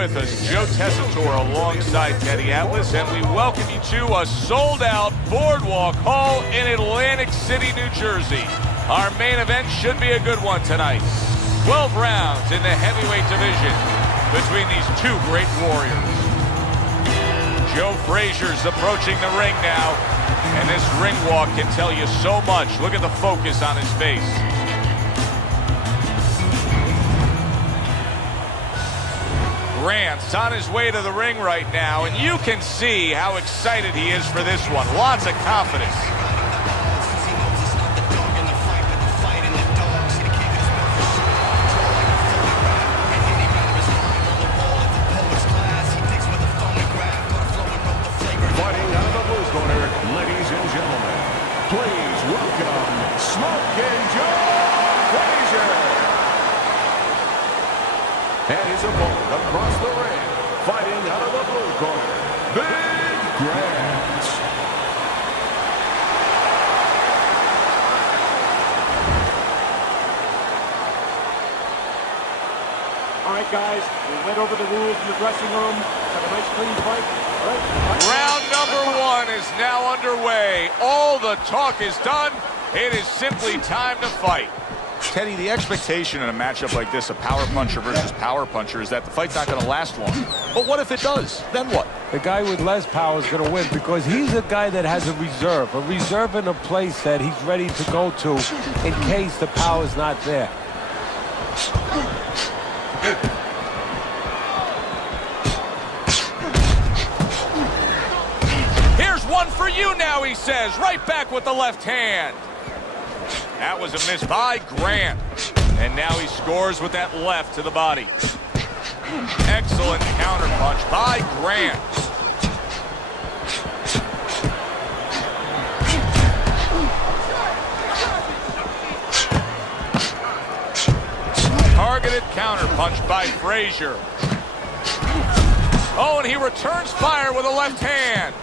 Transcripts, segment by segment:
With us, Joe Tessitore alongside Teddy Atlas, and we welcome you to a sold-out Boardwalk Hall in Atlantic City, New Jersey. Our main event should be a good one tonight. 12 rounds in the heavyweight division between these two great warriors. Joe Frazier's approaching the ring now, and this ring walk can tell you so much. Look at the focus on his face. Grant's on his way to the ring right now, and you can see how excited he is for this one. Lots of confidence. Fighting out of the blue corner, ladies and gentlemen, please welcome Smoking Joe Frazierr. And his opponent across the ring, fighting out of the blue corner, Big Grant. All right, guys, we went over the rules in the dressing room. Have a nice, clean fight. All right. Round number one is now underway. All the talk is done. It is simply time to fight. Teddy, the expectation in a matchup like this, a power puncher versus power puncher, is that the fight's not going to last long. But what if it does? Then what? The guy with less power is going to win because he's a guy that has a reserve in a place that he's ready to go to in case the power's not there. Here's one for you now, he says, right back with the left hand. That was a miss by Grant. And now he scores with that left to the body. Excellent counterpunch by Grant. Targeted counterpunch by Frazierr. Oh, and he returns fire with a left hand.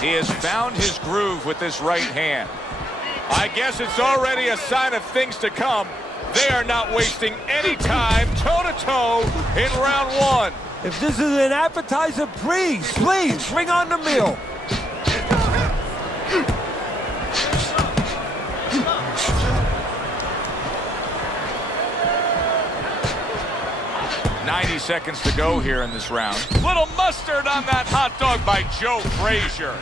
He has found his groove with this right hand. I guess it's already a sign of things to come. They are not wasting any time toe-to-toe in round one. If this is an appetizer, please bring on the meal. Seconds to go here in this round. Little mustard on that hot dog by Joe Frazierr.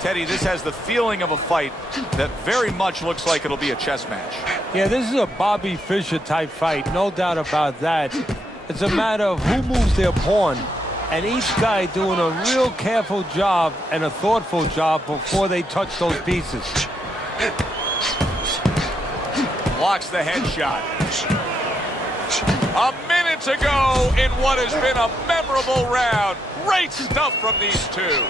Teddy, this has the feeling of a fight that very much looks like it'll be a chess match. Yeah, this is a Bobby Fischer type fight, no doubt about that. It's a matter of who moves their pawn, and each guy doing a real careful job and a thoughtful job before they touch those pieces. Blocks the headshot. A minute to go in what has been a memorable round. Great stuff from these two.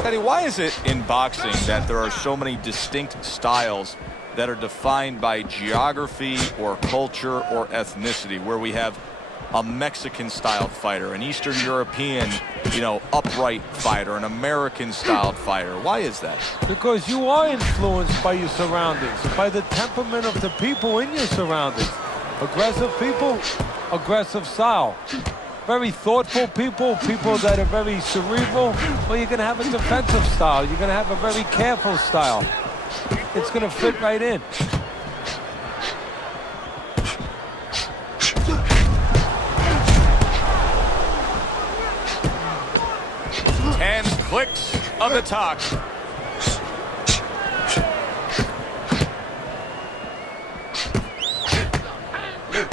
Teddy, why is it in boxing that there are so many distinct styles that are defined by geography or culture or ethnicity, where we have a Mexican-styled fighter, an Eastern European, upright fighter, an American-styled fighter? Why is that? Because you are influenced by your surroundings, by the temperament of the people in your surroundings. Aggressive people, aggressive style. Very thoughtful people, people that are very cerebral, well, you're going to have a defensive style. You're going to have a very careful style. It's going to fit right in. And clicks of the talk.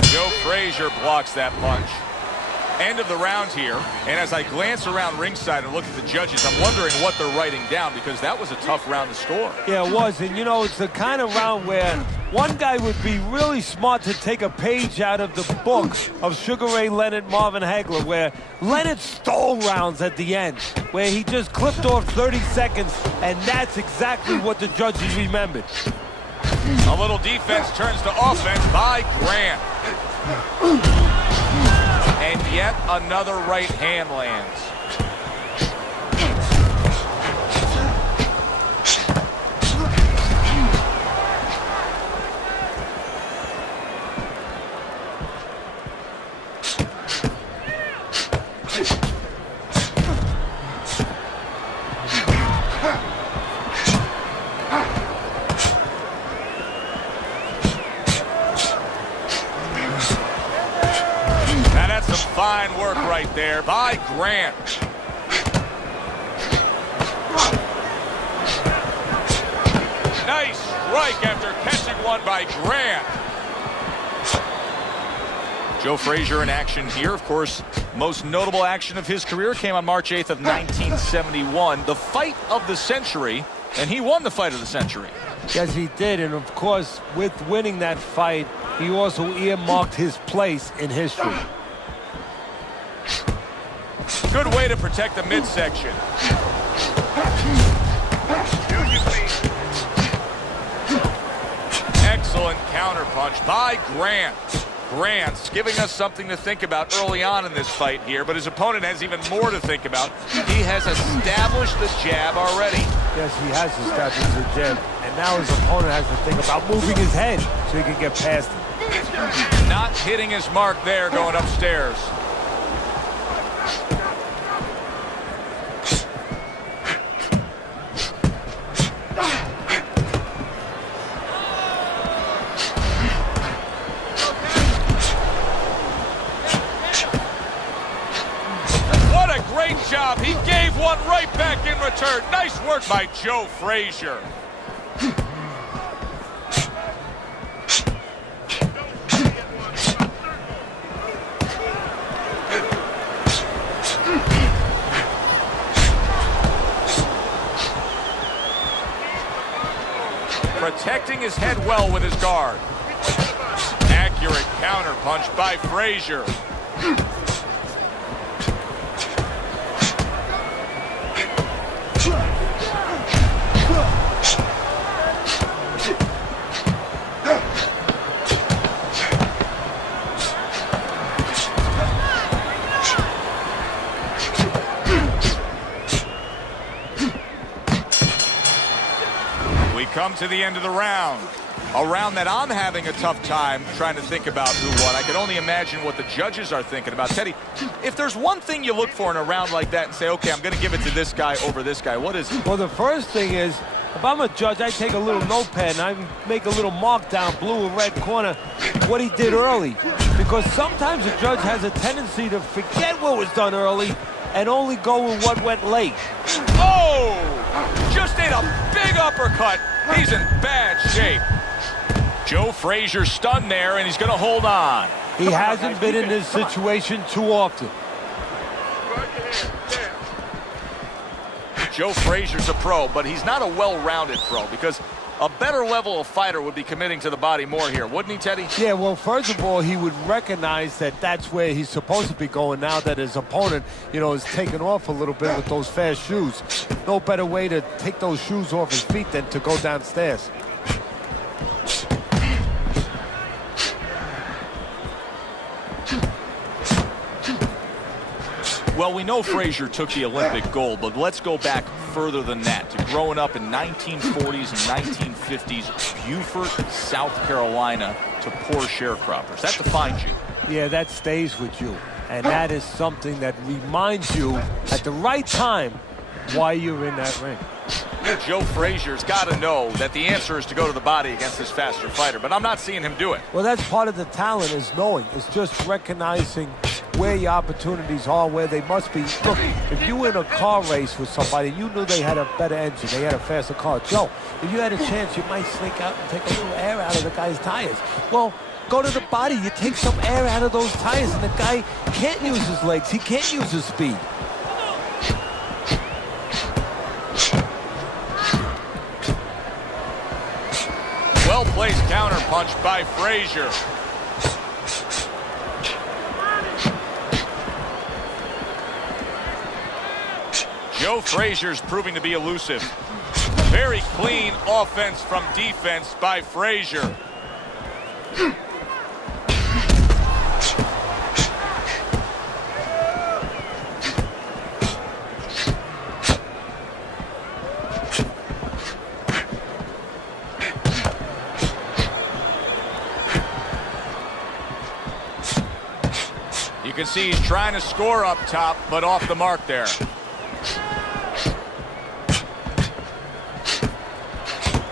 Joe Frazierr blocks that punch. End of the round here, and as I glance around ringside and look at the judges, I'm wondering what they're writing down, because that was a tough round to score. Yeah, it was, and it's the kind of round where one guy would be really smart to take a page out of the book of Sugar Ray Leonard, Marvin Hagler, where Leonard stole rounds at the end, where he just clipped off 30 seconds, and that's exactly what the judges remembered. A little defense turns to offense by Grant. And yet another right hand lands. right there by Grant. Nice strike after catching one by Grant. Joe Frézer in action here. Of course, most notable action of his career came on March 8th of 1971. The fight of the century, and he won the fight of the century. Yes, he did, and of course, with winning that fight, he also earmarked his place in history. Good way to protect the midsection. Excellent counterpunch by Grant. Grant's giving us something to think about early on in this fight here, but his opponent has even more to think about. He has established the jab already. Yes, he has established the jab, and now his opponent has to think about moving his head so he can get past it. Not hitting his mark there going upstairs. Job. He gave one right back in return. Nice work by Joe Frézer. Protecting his head well with his guard. Accurate counterpunch by Frézer. Come to the end of the round. A round that I'm having a tough time trying to think about who won. I can only imagine what the judges are thinking about. Teddy, if there's one thing you look for in a round like that and say, okay, I'm going to give it to this guy over this guy, what is it? Well, the first thing is, if I'm a judge, I take a little notepad and I make a little mark down blue or red corner what he did early. Because sometimes a judge has a tendency to forget what was done early and only go with what went late. Oh! Just ate a big uppercut. He's in bad shape. Joe Frézer stunned there, and he's going to hold on. He hasn't been in this situation too often. Joe Frézer's a pro, but he's not a well-rounded pro because a better level of fighter would be committing to the body more here, wouldn't he, Teddy? Yeah, well, first of all, he would recognize that that's where he's supposed to be going now that his opponent, you know, is taking off a little bit with those fast shoes. No better way to take those shoes off his feet than to go downstairs. Well, we know Frézer took the Olympic gold, but let's go back further than that to growing up in 1940s and 1950s, Beaufort, South Carolina, to poor sharecroppers. That defines you. Yeah, that stays with you. And that is something that reminds you at the right time why you're in that ring. Joe Frézer's got to know that the answer is to go to the body against this faster fighter, but I'm not seeing him do it. Well, that's part of the talent, is knowing. It's just recognizing where your opportunities are, where they must be. Look, if you were in a car race with somebody, you knew they had a better engine, they had a faster car. Joe, if you had a chance, you might sneak out and take a little air out of the guy's tires. Well, go to the body, you take some air out of those tires, and the guy can't use his legs, he can't use his speed. Well-placed counterpunch by Frézer. Joe Frézer's proving to be elusive. Very clean offense from defense by Frézer. You can see he's trying to score up top, but off the mark there.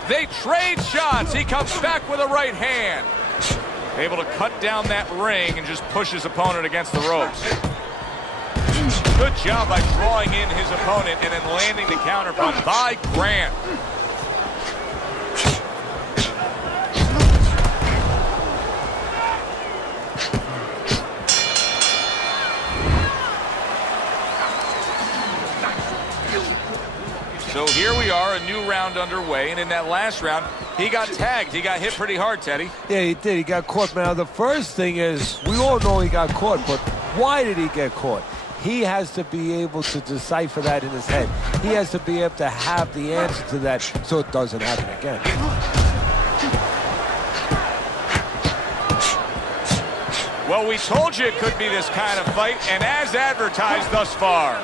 They trade shots. He comes back with a right hand. Able to cut down that ring and just push his opponent against the ropes. Good job by drawing in his opponent and then landing the counterpunch by Grant. So here we are, a new round underway, and in that last round, he got tagged. He got hit pretty hard, Teddy. Yeah, he did. He got caught. Now, the first thing is, we all know he got caught, but why did he get caught? He has to be able to decipher that in his head. He has to be able to have the answer to that so it doesn't happen again. Well, we told you it could be this kind of fight, and as advertised thus far.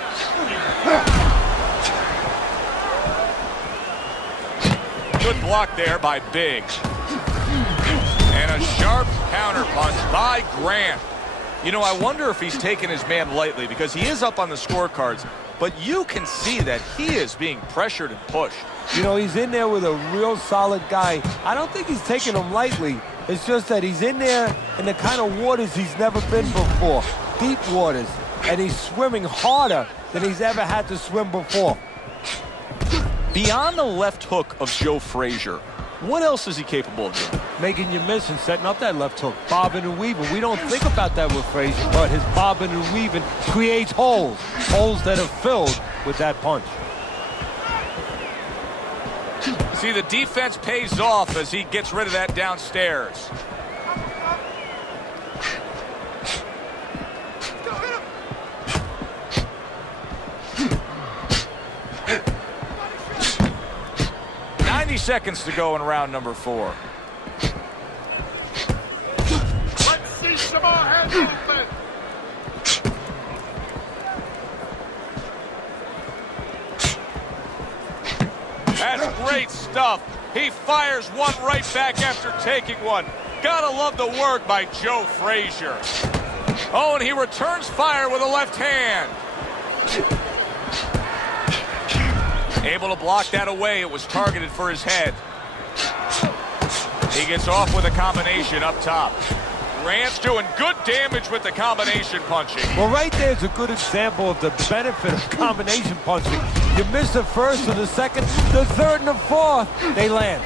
Good block there by Biggs. And a sharp counterpunch by Grant. You know, I wonder if he's taking his man lightly because he is up on the scorecards, but you can see that he is being pressured and pushed. You know, he's in there with a real solid guy. I don't think he's taking him lightly. It's just that he's in there in the kind of waters he's never been before, deep waters, and he's swimming harder than he's ever had to swim before. Beyond the left hook of Joe Frézer, what else is he capable of doing? Making you miss and setting up that left hook, bobbing and weaving. We don't think about that with Frézer, but his bobbing and weaving creates holes that are filled with that punch. See, the defense pays off as he gets rid of that downstairs. Seconds to go in round number 4. Let's see some more head movement. That's great stuff. He fires one right back after taking one. Gotta love the work by Joe Frézer. Oh, and he returns fire with a left hand. Able to block that away. It was targeted for his head. He gets off with a combination up top. Grant's doing good damage with the combination punching. Well, right there's a good example of the benefit of combination punching. You miss the first or the second, the third and the fourth, they land.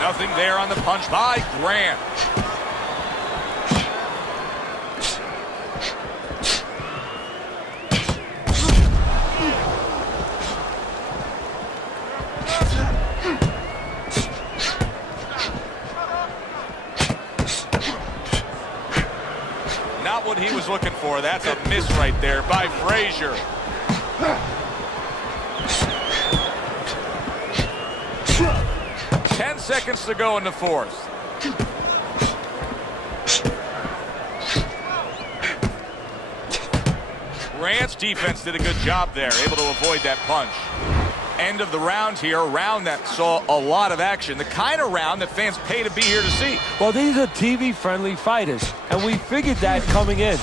Nothing there on the punch by Grant. Not what he was looking for. That's a miss right there by Frézer. Ten seconds to go in the fourth. Grant's defense did a good job there, able to avoid that punch. End of the round here, a round that saw a lot of action, the kind of round that fans pay to be here to see. Well, these are TV-friendly fighters, and we figured that coming in.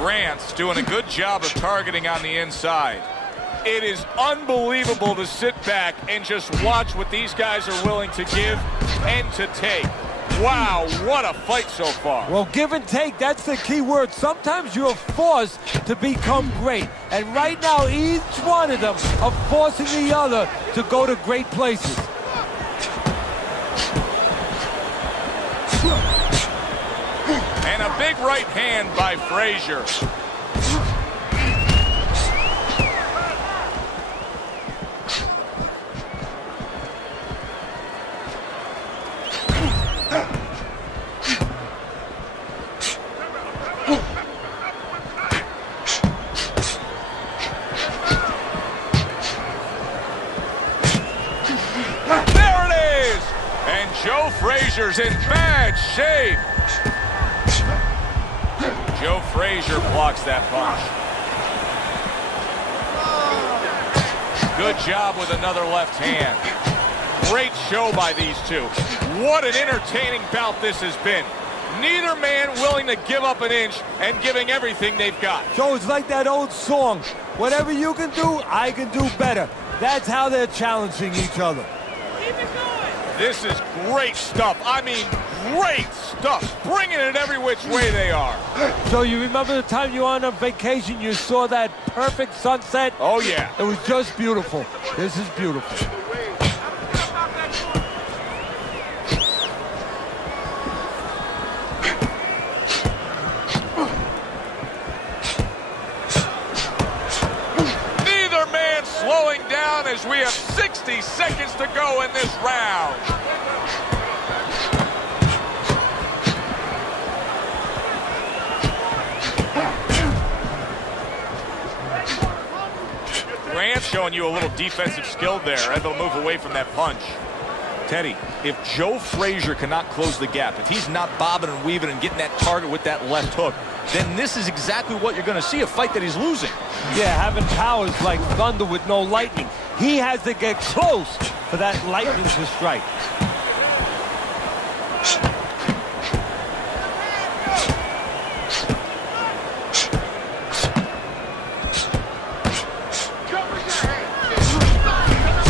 Grant's doing a good job of targeting on the inside. It is unbelievable to sit back and just watch what these guys are willing to give and to take. Wow, what a fight so far. Well, give and take, that's the key word. Sometimes you're forced to become great. And right now, each one of them are forcing the other to go to great places. And a big right hand by Frézer. Joe Frézer's in bad shape. Joe Frézer blocks that punch. Good job with another left hand. Great show by these two. What an entertaining bout this has been. Neither man willing to give up an inch and giving everything they've got. So it's like that old song, whatever you can do, I can do better. That's how they're challenging each other. This is great stuff. I mean, great stuff. Bringing it every which way they are. So you remember the time you were on a vacation, you saw that perfect sunset? Oh, yeah. It was just beautiful. This is beautiful. Slowing down as we have 60 seconds to go in this round. Grant showing you a little defensive skill there, able to move away from that punch. Teddy, if Joe Fréйzer cannot close the gap, if he's not bobbing and weaving and getting that target with that left hook, then this is exactly what you're going to see, a fight that he's losing. Yeah, having powers like thunder with no lightning. He has to get close for that lightning to strike.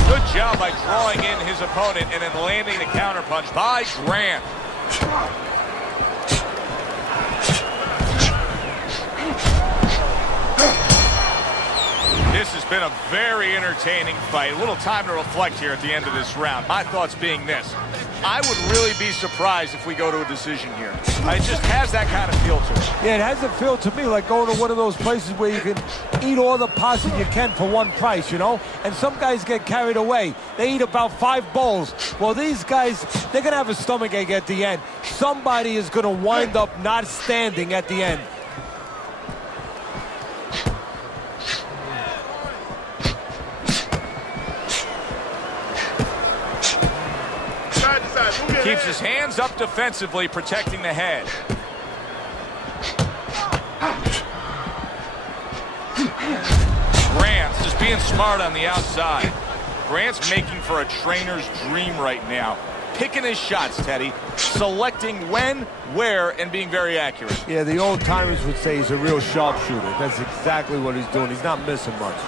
Good job by drawing in his opponent and then landing the counterpunch by Grant. This has been a very entertaining fight. A little time to reflect here at the end of this round. My thoughts being this. I would really be surprised if we go to a decision here. It just has that kind of feel to it. Yeah, it has a feel to me like going to one of those places where you can eat all the pasta you can for one price, you know? And some guys get carried away. They eat about 5 bowls. Well, these guys, they're going to have a stomachache at the end. Somebody is going to wind up not standing at the end. Keeps his hands up defensively, protecting the head. Grant just being smart on the outside. Grant's making for a trainer's dream right now. Picking his shots, Teddy. Selecting when, where, and being very accurate. Yeah, the old timers would say he's a real sharpshooter. That's exactly what he's doing. He's not missing much.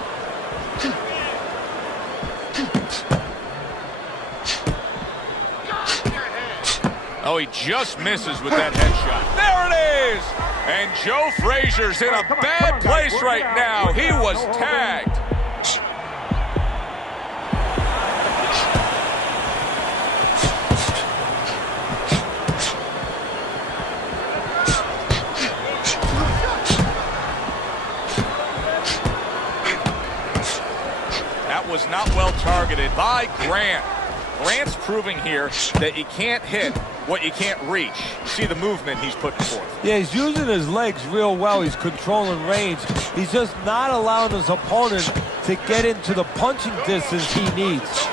Oh, he just misses with that headshot. There it is! And Joe Fréйzer's in a bad place right now. He was tagged. That was not well targeted by Grant. Grant's proving here that you can't hit what you can't reach. See the movement he's putting forth. Yeah, he's using his legs real well. He's controlling range. He's just not allowing his opponent to get into the punching distance he needs.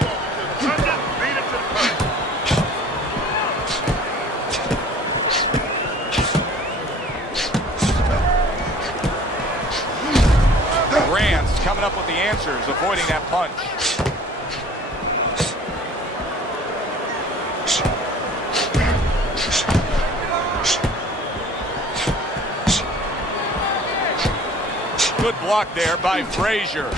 Grant's coming up with the answers, avoiding that punch. Good block there by Fréйzer.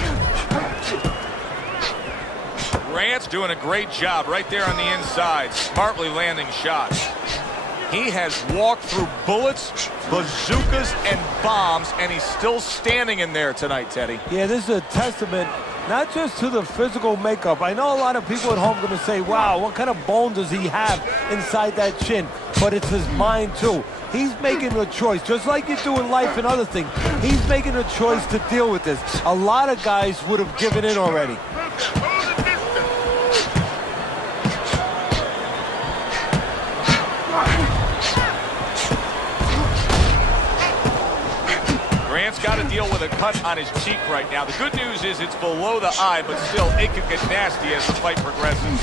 Grant's doing a great job right there on the inside, smartly landing shots. He has walked through bullets, bazookas, and bombs, and he's still standing in there tonight, Teddy. Yeah, this is a testament not just to the physical makeup. I know a lot of people at home are going to say, wow, what kind of bone does he have inside that chin? But it's his mind, too. He's making a choice, just like you do in life and other things. He's making a choice to deal with this. A lot of guys would have given in already. Grant's got to deal with a cut on his cheek right now. The good news is it's below the eye, but still, it could get nasty as the fight progresses.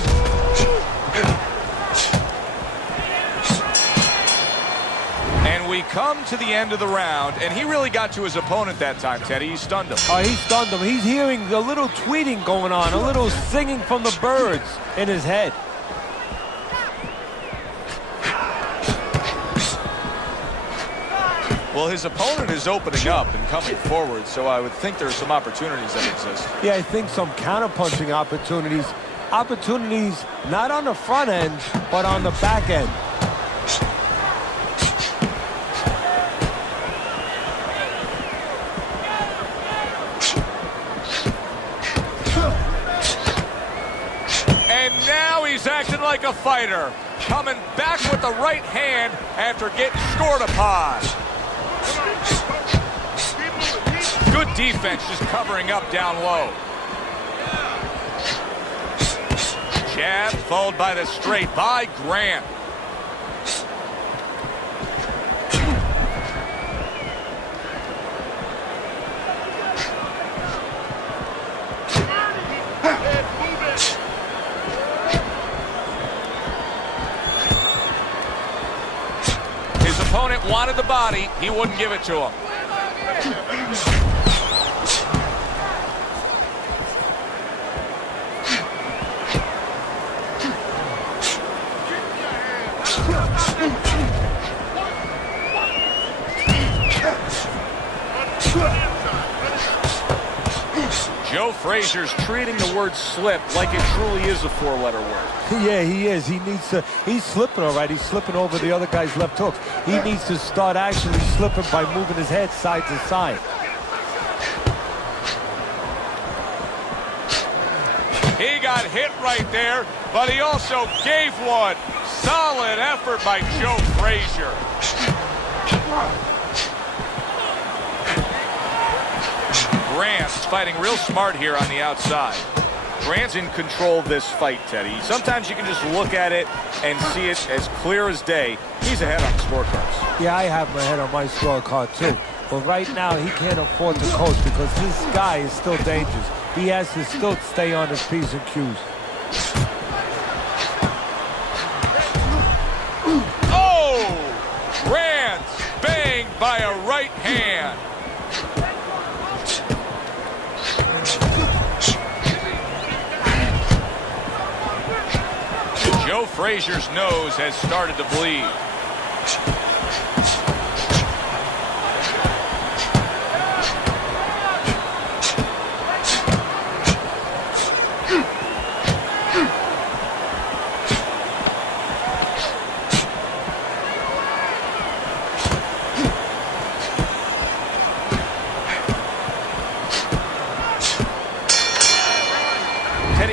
And we come to the end of the round, and he really got to his opponent that time, Teddy. He stunned him. Oh, he stunned him. He's hearing a little tweeting going on, a little singing from the birds in his head. Well, his opponent is opening up and coming forward, so I would think there are some opportunities that exist. Yeah, I think some counter-punching opportunities. Opportunities not on the front end, but on the back end. And now he's acting like a fighter, coming back with the right hand after getting scored upon. Good defense, just covering up down low. Jab followed by the straight by Grant. His opponent wanted the body, he wouldn't give it to him. Joe Frazier's treating the word slip like it truly is a four-letter word. Yeah, he is. He's slipping all right. He's slipping over the other guy's left hook. He needs to start actually slipping by moving his head side to side. He got hit right there, but he also gave one. Solid effort by Joe FrazierGrant's fighting real smart here on the outside. Grant's in control of this fight, Teddy. Sometimes you can just look at it and see it as clear as day. He's ahead on the scorecards. Yeah, I have my head on my scorecard too. But right now, he can't afford to coast because this guy is still dangerous. He has to still stay on his P's and Q's. Oh! Grant banged by a right hand. Joe Frazier's nose has started to bleed.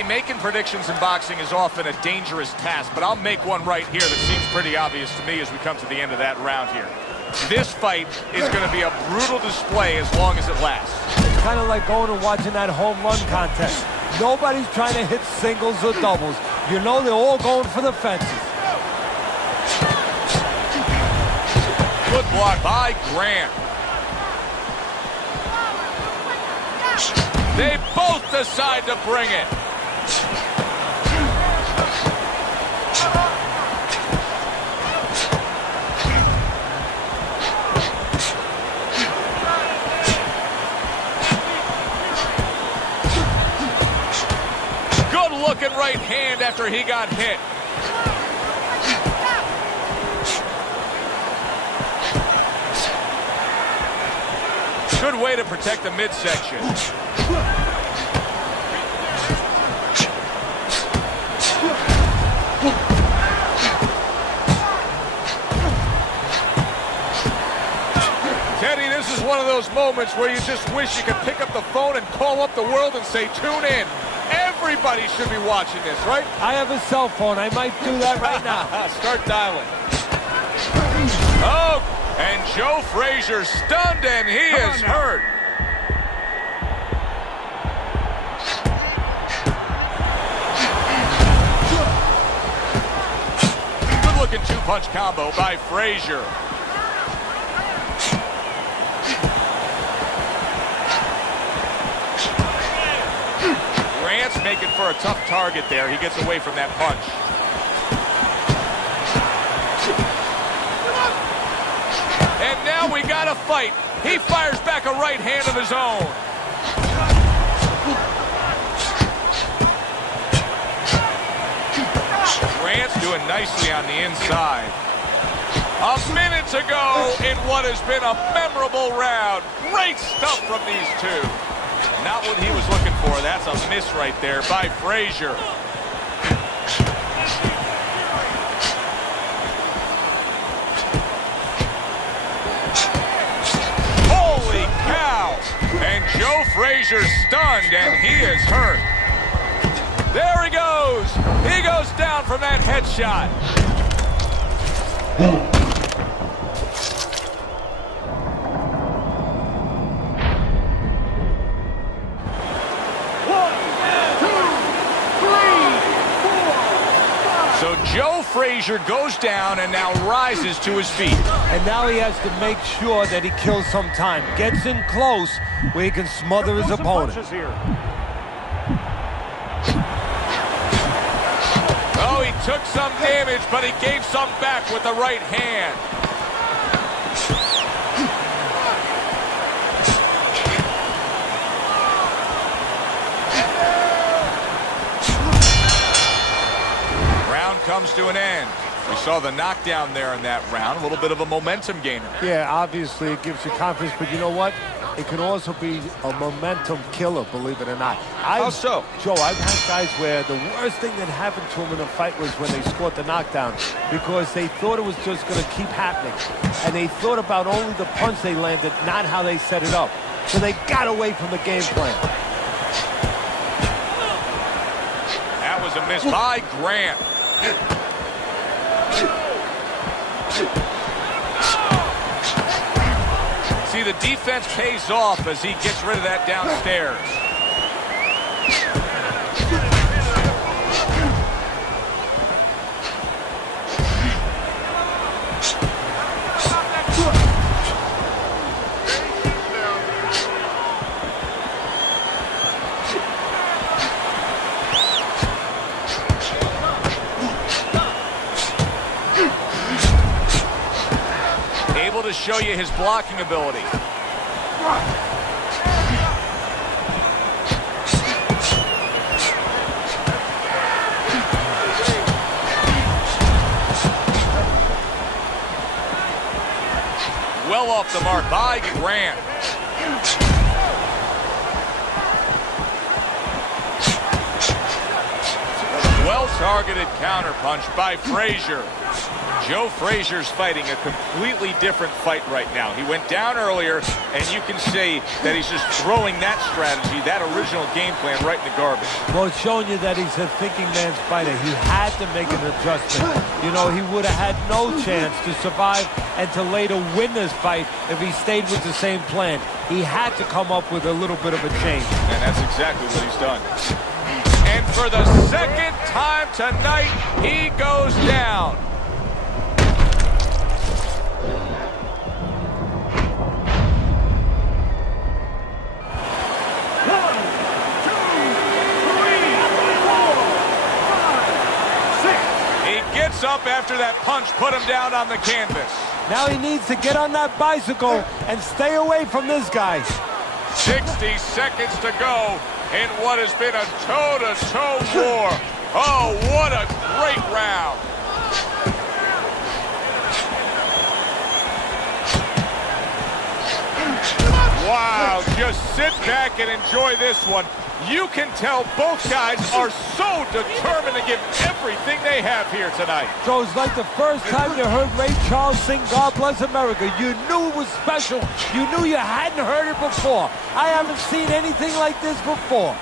Making predictions in boxing is often a dangerous task, but I'll make one right here that seems pretty obvious to me as we come to the end of that round here. This fight is going to be a brutal display as long as it lasts. It's kind of like going and watching that home run contest. Nobody's trying to hit singles or doubles. You know they're all going for the fences. Good block by Grant. They both decide to bring it. Good looking right hand after he got hit. Good way to protect the midsection. Teddy, this is one of those moments where you just wish you could pick up the phone and call up the world and say, tune in. Everybody should be watching this, right? I have a cell phone. I might do that right now. Start dialing. Oh, and Joe Frazier stunned and he is hurt. Good looking two-punch combo by Frazier. Grant's making for a tough target there. He gets away from that punch. And now we got a fight. He fires back a right hand of his own. Grant's doing nicely on the inside. A minute to go in what has been a memorable round. Great stuff from these two. Not what he was looking for. That's a miss right there by Fréйzer. Holy cow! And Joe Fréйzer's stunned, and he is hurt. There he goes. He goes down from that headshot. So Joe Fréйzer goes down and now rises to his feet. And now he has to make sure that he kills some time. Gets in close where he can smother his opponent. Oh, he took some damage, but he gave some back with the right hand. Comes to an end. We saw the knockdown there in that round. A little bit of a momentum gainer. Yeah, obviously it gives you confidence, but you know what? It can also be a momentum killer, believe it or not. How so? Joe, I've had guys where the worst thing that happened to them in a fight was when they scored the knockdown because they thought it was just going to keep happening. And they thought about only the punch they landed, not how they set it up. So they got away from the game plan. That was a miss by Grant. See, the defense pays off as he gets rid of that downstairs. To show you his blocking ability. Well off the mark by Grant. Well-targeted counterpunch by Fréйzer. Joe Fréйzer's fighting a completely different fight right now. He went down earlier, and you can see that he's just throwing that strategy, that original game plan, right in the garbage. Well, it's showing you that he's a thinking man's fighter. He had to make an adjustment. You know, he would have had no chance to survive and to later win this fight if he stayed with the same plan. He had to come up with a little bit of a change. And that's exactly what he's done. And for the second time tonight, he goes down. Up after that punch put him down on the canvas. Now he needs to get on that bicycle and stay away from this guy. 60 seconds to go in what has been a toe-to-toe war. Oh, what a great round. Wow, just sit back and enjoy this one. You can tell both guys are so determined to give everything they have here tonight. So it's like the first time you heard Ray Charles sing God Bless America. You knew it was special. You knew you hadn't heard it before. I haven't seen anything like this before.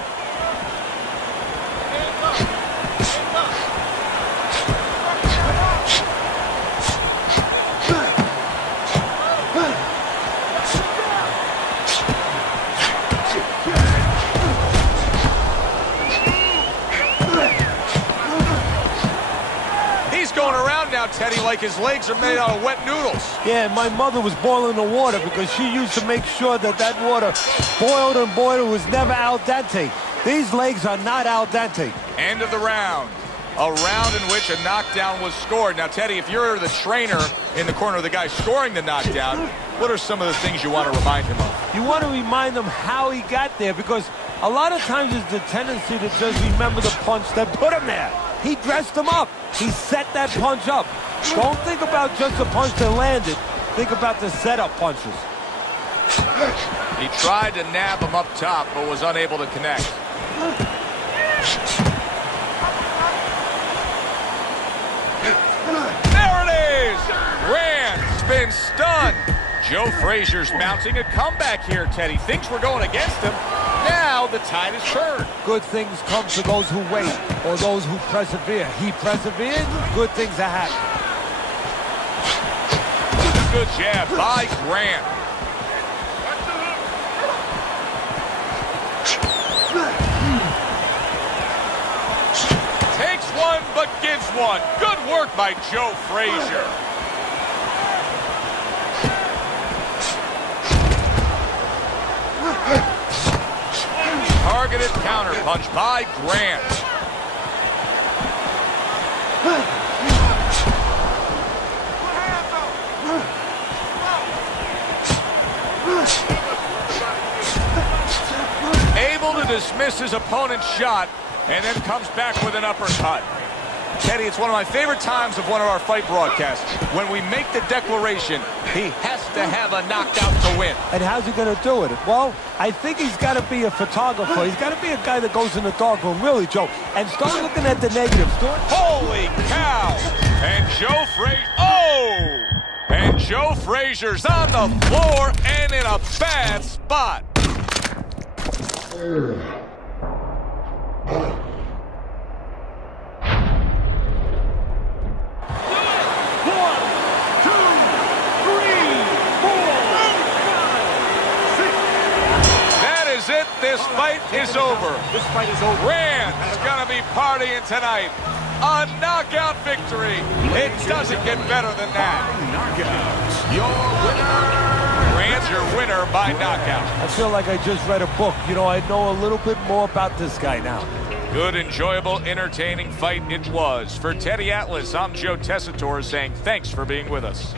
Going around now, Teddy, like his legs are made out of wet noodles. Yeah, my mother was boiling the water because she used to make sure that that water boiled and boiled. It was never al dente. These legs are not al dente. End of the round. A round in which a knockdown was scored. Now, Teddy, if you're the trainer in the corner of the guy scoring the knockdown, what are some of the things you want to remind him of? You want to remind him how he got there because a lot of times it's the tendency to just remember the punch that put him there. He dressed him up. He set that punch up. Don't think about just the punch that landed. Think about the setup punches. He tried to nab him up top, but was unable to connect. There it is! Grant's been stunned. Joe Frazier's mounting a comeback here, Teddy. Things were going against him. Now the tide has turned. Good things come to those who wait or those who persevere. He persevered, good things are happening. Good jab by Grant. Takes one, but gives one. Good work by Joe FrazierTargeted counterpunch by Grant. Able to dismiss his opponent's shot and then comes back with an uppercut. Teddy, it's one of my favorite times of one of our fight broadcasts. When we make the declaration, he has to have a knockout to win. And how's he going to do it? Well, I think he's got to be a photographer. He's got to be a guy that goes in the darkroom, really, Joe, and start looking at the negatives. Holy cow! And Joe Frazier, oh! And Joe Frazier's on the floor and in a bad spot. This fight is over. This fight is over. Grant's gonna be partying tonight. A knockout victory. It doesn't get better than that. Knockouts. Your winner. Grant's your winner by knockout. I feel like I just read a book. You know, I know a little bit more about this guy now. Good, enjoyable, entertaining fight it was. For Teddy Atlas, I'm Joe Tessitore saying thanks for being with us.